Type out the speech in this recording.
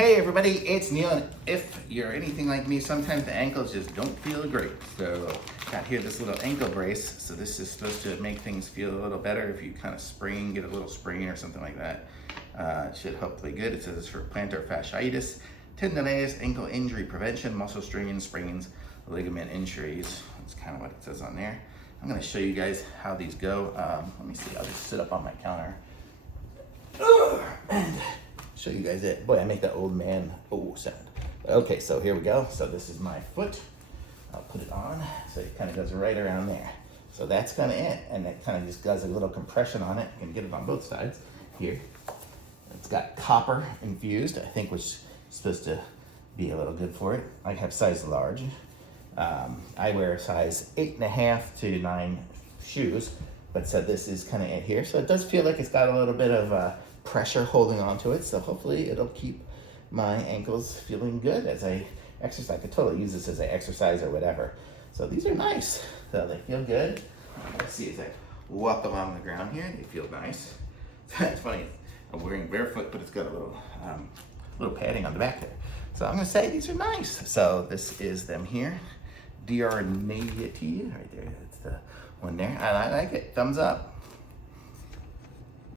Hey everybody, it's Neil, and if you're anything like me, sometimes the ankles just don't feel great. So got here this little ankle brace. So this is supposed to make things feel a little better if you kind of sprain, get a little sprain or something like that. It should hopefully good. It says it's for plantar fasciitis, tendonitis, ankle injury prevention, muscle strains, sprains, ligament injuries. That's kind of what it says on there. I'm gonna show you guys how these go. Let me see, I'll just sit up on my counter. And show you guys it. Boy, I make that old man sound. Okay, so here we go. So this is my foot. I'll put it on. So it kind of goes right around there. So that's kind of it. And it kind of just does a little compression on it. You can get it on both sides here. It's got copper infused, I think, which is supposed to be a little good for it. I have size large. I wear a size 8.5 to 9 shoes, but so this is kind of it here. So it does feel like it's got a little bit of pressure holding onto it, so hopefully it'll keep my ankles feeling good as I exercise. I could totally use this as I exercise or whatever. So these are nice. So they feel good. Let's see as I walk along the ground here, they feel nice. It's funny, I'm wearing barefoot, but it's got a little padding on the back there. So I'm gonna say these are nice. So this is them here. DRNAIETY, right there, that's the one there. I like it, thumbs up.